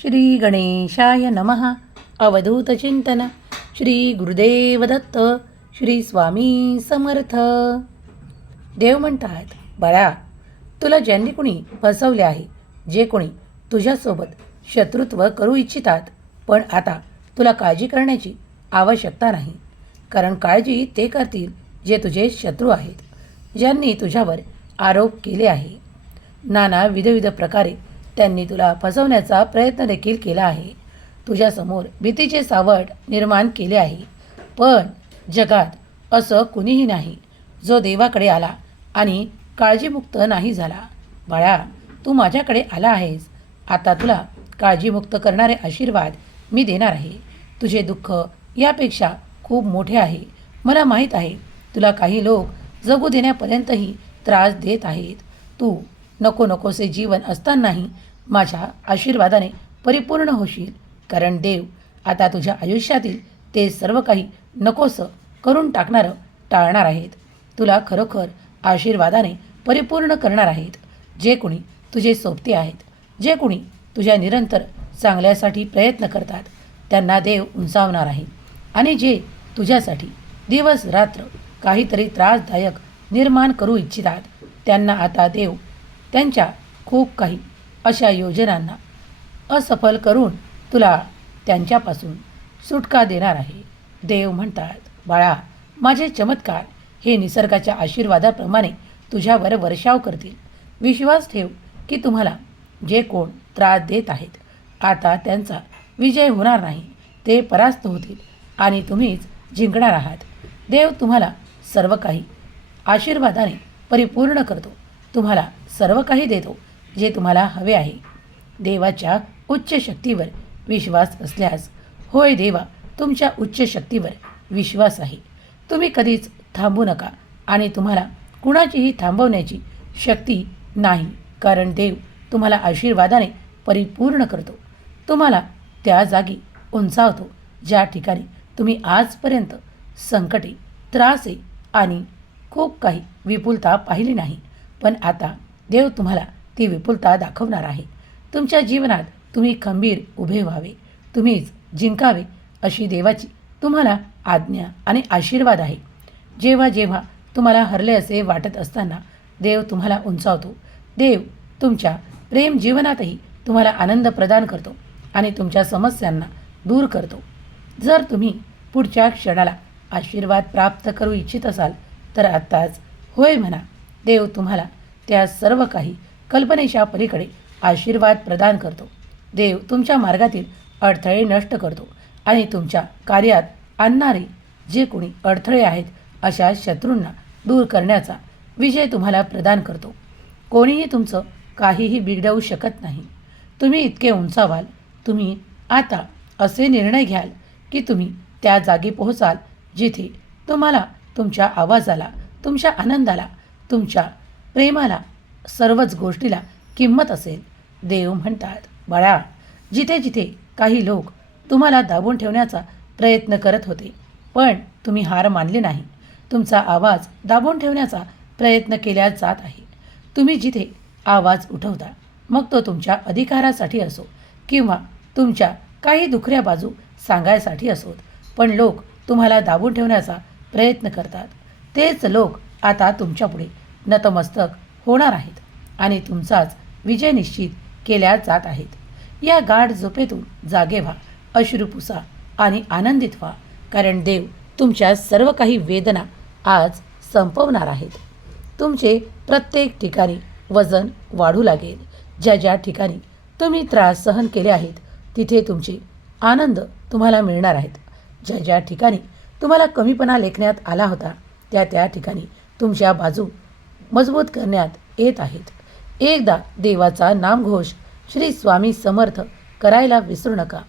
श्री गणेशाय नमः अवधूतचिंतन श्री गुरुदेव दत्त. श्री स्वामी समर्थ. देव म्हणतात बाळा तुला ज्यांनी कुणी फसवले आहे जे कोणी तुझ्यासोबत शत्रुत्व करू इच्छितात पण आता तुला काळजी करण्याची आवश्यकता नाही. कारण काळजी ते करतील जे तुझे शत्रू आहेत ज्यांनी तुझ्यावर आरोप केले आहे. नाना विधविध प्रकारे त्यांनी तुला फसवण्याचा प्रयत्न देखील केला आहे. तुझ्यासमोर भीतीचे सावट निर्माण केले आहे. पण जगात असं कुणीही नाही. जो देवाकडे आला आणि काळजीमुक्त नाही झाला. बाळा तू माझ्याकडे आला आहेस. आता तुला काळजीमुक्त करणारे आशीर्वाद मी देणार आहे. तुझे दुःख यापेक्षा खूप मोठे आहे. मला माहीत आहे तुला काही लोक जगू देण्यापर्यंतही त्रास देत आहेत. तू नको नकोसे जीवन असतानाही माझ्या आशीर्वादाने परिपूर्ण होशील. कारण देव आता तुझ्या आयुष्यातील ते सर्व काही नकोसं करून टाकणारं टाळणार आहेत. तुला खरोखर आशीर्वादाने परिपूर्ण करणार आहेत. जे कोणी तुझे सोबते आहेत जे कोणी तुझ्या निरंतर चांगल्यासाठी प्रयत्न करतात त्यांना देव उंचावणार आहे. आणि जे तुझ्यासाठी दिवस रात्र काहीतरी त्रासदायक निर्माण करू इच्छितात त्यांना आता देव त्यांच्या खूप काही अशा योजनांना असफल करून तुला त्यांच्यापासून सुटका देणार आहे. देव म्हणतात बाळा माझे चमत्कार हे निसर्गाच्या आशीर्वादाप्रमाणे तुझ्यावर वर्षाव करतील. विश्वास ठेव की तुम्हाला जे कोण त्रास देत आहेत आता त्यांचा विजय होणार नाही. ते परास्त होतील आणि तुम्हीच जिंकणार आहात. देव तुम्हाला सर्व काही आशीर्वादाने परिपूर्ण करतो. तुम्हाला सर्व काही देतो. जे तुम्हाला हवे आहे. देवाच्या उच्च शक्तीवर विश्वास असल्यास होय देवा तुमच्या उच्च शक्तीवर विश्वास आहे. तुम्ही कधीच थांबू नका आणि तुम्हाला कुणाचीही थांबवण्याची शक्ती नाही कारण देव तुम्हाला आशीर्वादाने परिपूर्ण करतो. तुम्हाला त्या जागी उंचावतो ज्या ठिकाणी तुम्ही आजपर्यंत संकटे त्रासे आणि खूप काही विपुलता पाहिली नाही. पण आता देव तुम्हाला ती विपुलता दाखवणार आहे. तुमच्या जीवनात तुम्ही खंबीर उभे व्हावे. तुम्हीच जिंकावे अशी देवाची तुम्हाला आज्ञा आणि आशीर्वाद आहे. जेव्हा जेव्हा तुम्हाला हरले असे वाटत असताना देव तुम्हाला उंचावतो. देव तुमच्या प्रेम जीवनातही तुम्हाला आनंद प्रदान करतो आणि तुमच्या समस्यांना दूर करतो. जर तुम्ही पुढच्या क्षणाला आशीर्वाद प्राप्त करू इच्छित असाल तर आत्ताच होय म्हणा. देव तुम्हाला त्या सर्व काही कल्पनेच्या पलीकडे आशीर्वाद प्रदान करतो. देव तुमच्या मार्गातील अडथळे नष्ट करतो आणि तुमच्या कार्यात आणणारे जे कोणी अडथळे आहेत अशा शत्रूंना दूर करण्याचा विजय तुम्हाला प्रदान करतो. कोणीही तुमचं काहीही बिघडवू शकत नाही. तुम्ही इतके उंचावाल. तुम्ही आता असे निर्णय घ्याल की तुम्ही त्या जागी पोहोचाल जिथे तुम्हाला तुमच्या आवाजाला तुमच्या आनंदाला तुमच्या प्रेमाला सर्वच गोष्टीला किंमत असेल देव म्हणतात बाळा जिथे जिथे काही लोक तुम्हाला दाबून ठेवण्याचा प्रयत्न करत होते पण तुम्ही हार मानली नाही. तुमचा आवाज दाबून ठेवण्याचा प्रयत्न केला जात आहे. तुम्ही जिथे आवाज उठवता मग तो तुमच्या अधिकारासाठी असो किंवा तुमच्या काही दुखऱ्या बाजू सांगायसाठी असोत पण लोक तुम्हाला दाबून ठेवण्याचा प्रयत्न करतात. तेच लोक आता तुमच्यापुढे नतमस्तक होणार आहेत आणि तुमचाच विजय निश्चित केल्या जात आहेत. या गाढ झोपेतून जागे व्हा अश्रुपुसा आणि आनंदित व्हा कारण देव तुमच्या सर्व काही वेदना आज संपवणार आहेत. तुमचे प्रत्येक ठिकाणी वजन वाढू लागेल. ज्या ज्या ठिकाणी तुम्ही त्रास सहन केले आहेत तिथे तुमचे आनंद तुम्हाला मिळणार आहेत. ज्या ज्या ठिकाणी तुम्हाला कमीपणा लेखण्यात आला होता त्या त्या ठिकाणी तुमच्या बाजू मजबूत करण्यात येत आहेत. एकदा देवाचा नामघोष श्री स्वामी समर्थ करायला विसरू नका.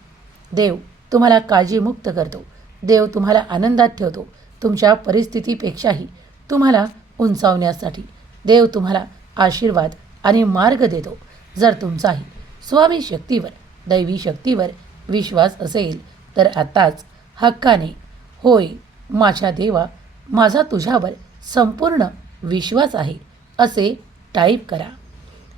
देव तुम्हाला काळजीमुक्त करतो. देव तुम्हाला आनंदात ठेवतो. तुमच्या परिस्थितीपेक्षाही तुम्हाला उंचावण्यासाठी देव तुम्हाला आशीर्वाद आणि मार्ग देतो. जर तुमचाही स्वामी शक्तीवर दैवी शक्तीवर विश्वास असेल तर आत्ताच हक्काने होय माझ्या देवा माझा तुझ्यावर संपूर्ण विश्वास आहे असे टाईप करा.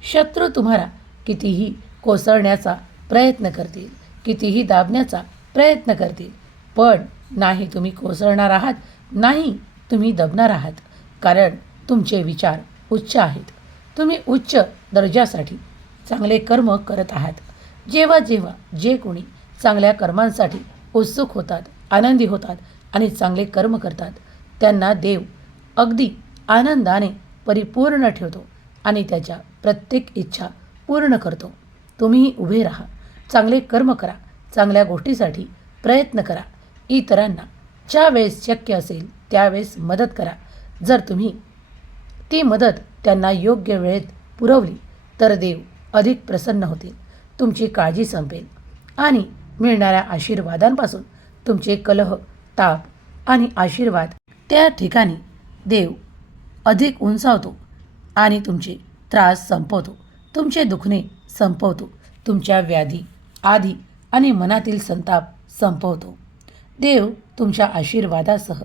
शत्रू तुम्हाला कितीही कोसळण्याचा प्रयत्न करतील कितीही दाबण्याचा प्रयत्न करतील पण नाही तुम्ही कोसळणार आहात नाही तुम्ही दबणार आहात कारण तुमचे विचार उच्च आहेत. तुम्ही उच्च दर्जासाठी चांगले कर्म करत आहात. जेव्हा जेव्हा जे कोणी चांगल्या कर्मांसाठी उत्सुक होतात आनंदी होतात आणि चांगले कर्म करतात त्यांना देव अगदी आनंदाने परिपूर्ण ठेवतो आणि त्याच्या प्रत्येक इच्छा पूर्ण करतो. तुम्हीही उभे राहा चांगले कर्म करा चांगल्या गोष्टीसाठी प्रयत्न करा. इतरांना ज्या वेळेस शक्य असेल त्यावेळेस मदत करा. जर तुम्ही ती मदत त्यांना योग्य वेळेत पुरवली तर देव अधिक प्रसन्न होतील. तुमची काळजी संपेल आणि मिळणाऱ्या आशीर्वादांपासून तुमचे कलह ताप आणि आशीर्वाद त्या ठिकाणी देव अधिक उंचावतो आणि तुमचे त्रास संपवतो. तुमचे दुखणे संपवतो. तुमच्या व्याधी आधी आणि मनातील संताप संपवतो. देव तुमच्या आशीर्वादासह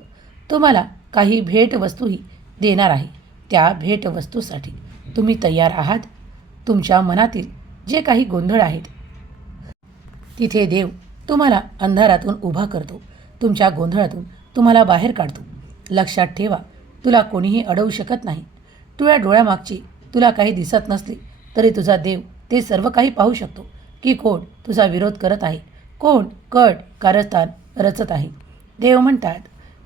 तुम्हाला काही भेटवस्तूही देणार आहे. त्या भेटवस्तूसाठी तुम्ही तयार आहात. तुमच्या मनातील जे काही गोंधळ आहेत तिथे देव तुम्हाला अंधारातून उभा करतो. तुमच्या गोंधळातून तुम्हाला बाहेर काढतो. लक्षात ठेवा तुला कोणीही अडवू शकत नाही. तुझ्या डोळ्यामागची तुला काही दिसत नसले तरी तुझा देव ते सर्व काही पाहू शकतो की कोण तुझा विरोध करत आहे. कोण कट कारस्थान रचत आहे. देव म्हणतात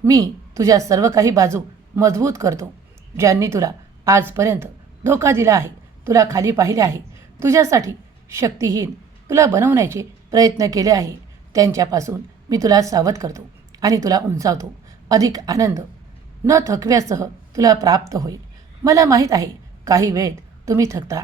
मी तुझ्या सर्व काही बाजू मजबूत करतो. ज्यांनी तुला आजपर्यंत धोका दिला आहे तुला खाली पाहिले आहे. तुझ्यासाठी शक्तिहीन तुला बनवण्याचे प्रयत्न केले आहे. त्यांच्यापासून मी तुला सावध करतो आणि तुला उंचावतो. अधिक आनंद न थकव्यासह तुला प्राप्त होईल. मला माहीत आहे काही वेळेत तुम्ही थकता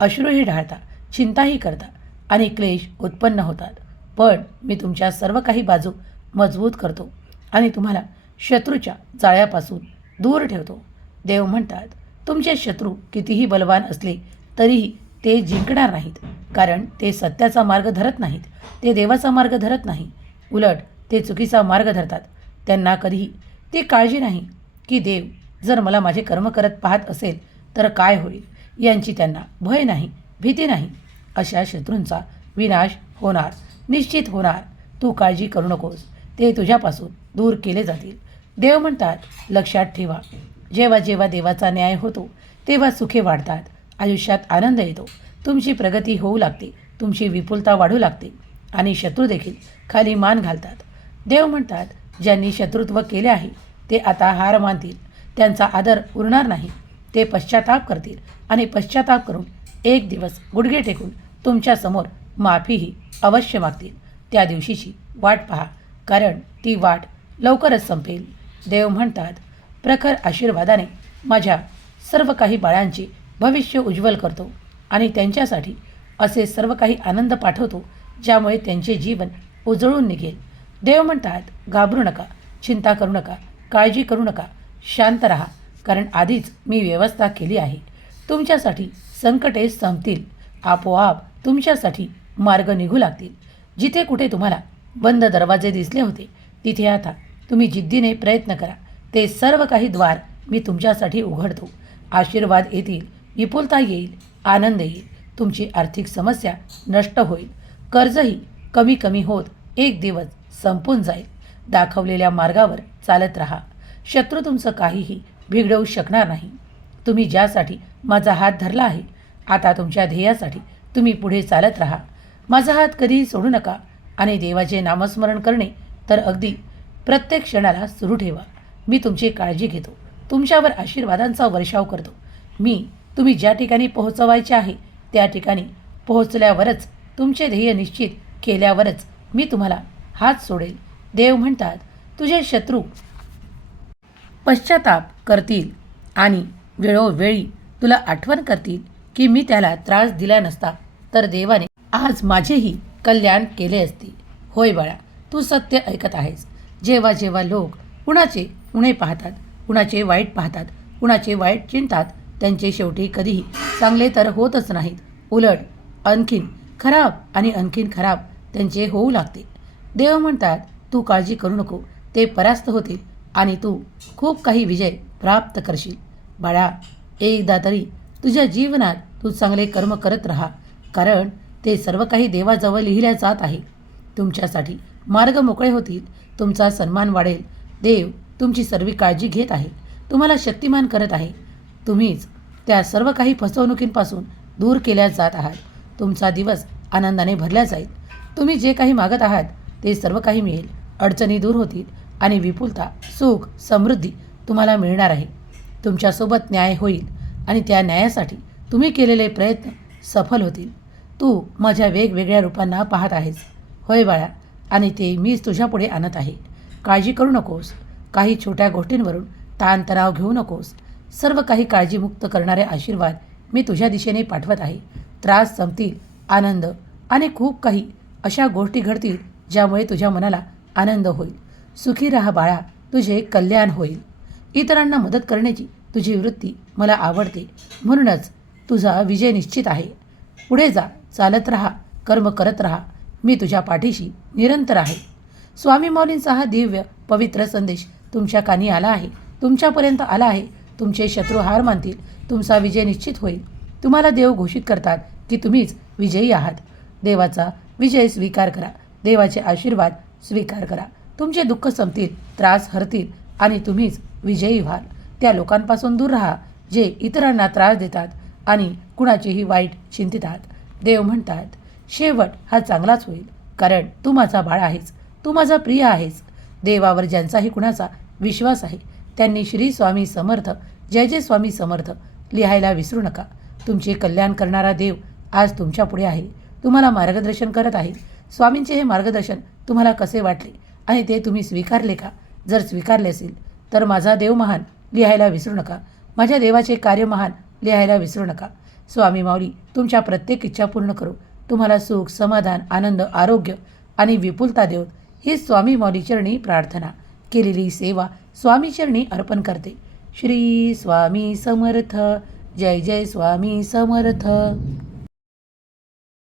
अश्रूही ढाळता चिंताही करता आणि क्लेश उत्पन्न होतात. पण मी तुमच्या सर्व काही बाजू मजबूत करतो आणि तुम्हाला शत्रूच्या जाळ्यापासून दूर ठेवतो. देव म्हणतात तुमचे शत्रू कितीही बलवान असले तरीही ते जिंकणार नाहीत कारण ते सत्याचा मार्ग धरत नाहीत ते देवाचा मार्ग धरत नाही. उलट ते चुकीचा मार्ग धरतात. त्यांना कधीही ती काळजी नाही की देव जर मला माझे कर्म करत पाहत असेल तर काय होईल? यांची त्यांना भय नाही भीती नाही. अशा शत्रूंचा विनाश होणार निश्चित होणार. तू काळजी करू नकोस. ते तुझ्यापासून दूर केले जातील. देव म्हणतात लक्षात ठेवा. जेव्हा जेव्हा देवाचा न्याय होतो तेव्हा सुखे वाढतात. आयुष्यात आनंद येतो. तुमची प्रगती होऊ लागते. तुमची विपुलता वाढू लागते. आणि शत्रू देखील खाली मान घालतात. देव म्हणतात ज्यांनी शत्रुत्व केले आहे ते आता हार मानतील. त्यांचा आदर उरणार नाही. ते पश्चाताप करतील आणि पश्चाताप करून एक दिवस गुडघे टेकून तुमच्यासमोर माफीही अवश्य मागतील. त्या दिवशीची वाट पहा कारण ती वाट लवकरच संपेल. देव म्हणतात प्रखर आशीर्वादाने माझ्या सर्व काही बाळांचे भविष्य उज्ज्वल करतो आणि त्यांच्यासाठी असे सर्व काही आनंद पाठवतो ज्यामुळे त्यांचे जीवन उजळून निघेल. देव म्हणतात घाबरू नका चिंता करू नका. काळजी करू नका. शांत राहा. कारण आधीच मी व्यवस्था केली आहे. तुमच्यासाठी संकटे संपतील. आपोआप तुमच्यासाठी मार्ग निघू लागतील. जिथे कुठे तुम्हाला बंद दरवाजे दिसले होते तिथे आता तुम्ही जिद्दीने प्रयत्न करा. ते सर्व काही द्वार मी तुमच्यासाठी उघडतो. आशीर्वाद येतील विपुलता येईल आनंद येईल. तुमची आर्थिक समस्या नष्ट होईल. कर्जही कमी कमी होत एक दिवस संपून जाईल. दाखवलेल्या मार्गावर चालत राहा. शत्रू तुमचं काहीही बिघडवू शकणार नाही. तुम्ही ज्यासाठी माझा हात धरला आहे आता तुमच्या ध्येयासाठी तुम्ही पुढे चालत राहा. माझा हात कधीही सोडू नका आणि देवाचे नामस्मरण करणे तर अगदी प्रत्येक क्षणाला सुरू ठेवा. मी तुमची काळजी घेतो. तुमच्यावर आशीर्वादांचा वर्षाव करतो. मी तुम्ही ज्या ठिकाणी पोहोचवायचे आहे त्या ठिकाणी पोहोचल्यावरच तुमचे ध्येय निश्चित केल्यावरच मी तुम्हाला हात सोडेल देव म्हणतात तुझे शत्रू पश्चाताप करतील आणि वेळोवेळी तुला आठवण करतील की मी त्याला त्रास दिला नसता तर देवाने आज माझेही कल्याण केले असते. होय बाळा तू सत्य ऐकत आहेस. जेव्हा जेव्हा लोक कुणाचे उणे पाहतात कुणाचे वाईट पाहतात कुणाचे वाईट चिंतात त्यांचे शेवटी कधीही चांगले तर होतच नाहीत. उलट आणखीन खराब आणि आणखीन खराब त्यांचे होऊ लागते. देव म्हणतात तू काळजी करू नको. ते परास्त होतील आणि तू खूप काही विजय प्राप्त करशील. बाळा एकदा तरी तुझ्या जीवनात तू चांगले कर्म करत राहा. कारण ते सर्व काही देवाजवळ लिहिल्या जात आहे. तुमच्यासाठी मार्ग मोकळे होतील. तुमचा सन्मान वाढेल. देव तुमची सर्व काळजी घेत आहे. तुम्हाला शक्तिमान करत आहे. तुम्हीच त्या सर्व काही फसवणुकींपासून दूर केल्या जात आहात. तुमचा दिवस आनंदाने भरला जाईल. तुम्ही जे काही मागत आहात ते सर्व काही मिळेल. अडचणी दूर होतील आणि विपुलता सुख समृद्धी तुम्हाला मिळणार आहे. तुमच्यासोबत न्याय होईल आणि त्या न्यायासाठी तुम्ही केलेले प्रयत्न सफल होतील. तू माझ्या वेगवेगळ्या रूपांना पाहत आहेस. होय बाळा आणि ते मीच तुझ्यापुढे आणत आहे. काळजी करू नकोस. काही छोट्या गोष्टींवरून ताणतणाव घेऊ नकोस. सर्व काही काळजीमुक्त करणारे आशीर्वाद मी तुझ्या दिशेने पाठवत आहे. त्रास संपतील आनंद आणि खूप काही अशा गोष्टी घडतील ज्यामुळे तुझ्या मनाला आनंद होईल. सुखी राहा बाळा तुझे कल्याण होईल. इतरांना मदत करण्याची तुझी वृत्ती मला आवडते. म्हणूनच तुझा विजय निश्चित आहे. पुढे जा चालत राहा कर्म करत राहा. मी तुझ्या पाठीशी निरंतर आहे. स्वामी मौलींचा हा दिव्य पवित्र संदेश तुमच्या कानी आला आहे. तुमच्यापर्यंत आला आहे. तुमचे शत्रू हार मानतील. तुमचा विजय निश्चित होईल. तुम्हाला देव घोषित करतात की तुम्हीच विजयी आहात. देवाचा विजय स्वीकार करा. देवाचे आशीर्वाद स्वीकार करा. तुमचे दुःख संपतील त्रास हरतील आणि तुम्हीच विजयी व्हाल. त्या लोकांपासून दूर राहा जे इतरांना त्रास देतात आणि कुणाचेही वाईट चिंतितात देव म्हणतात शेवट हा चांगलाच होईल कारण तू माझा बाळ आहेस तू माझा प्रिय आहेस. देवावर ज्यांचाही कुणाचा विश्वास आहे त्यांनी श्री स्वामी समर्थ जय जय स्वामी समर्थ लिहायला विसरू नका. तुमचे कल्याण करणारा देव आज तुमच्यापुढे आहे. तुम्हाला मार्गदर्शन करत आहे. स्वामींचे हे मार्गदर्शन तुम्हाला कसे वाटले? आणि ते तुम्ही स्वीकारले का? जर स्वीकारले असेल तर माझा देव महान लिहायला विसरू नका. माझ्या देवाचे कार्य महान लिहायला विसरू नका. स्वामी माऊली तुमच्या प्रत्येक इच्छा पूर्ण करू. तुम्हाला सुख समाधान आनंद आरोग्य आणि विपुलता देऊन ही स्वामी माऊली चरणी प्रार्थना. केलेली सेवा स्वामी चरणी अर्पण करते. श्री स्वामी समर्थ. जय जय स्वामी समर्थ.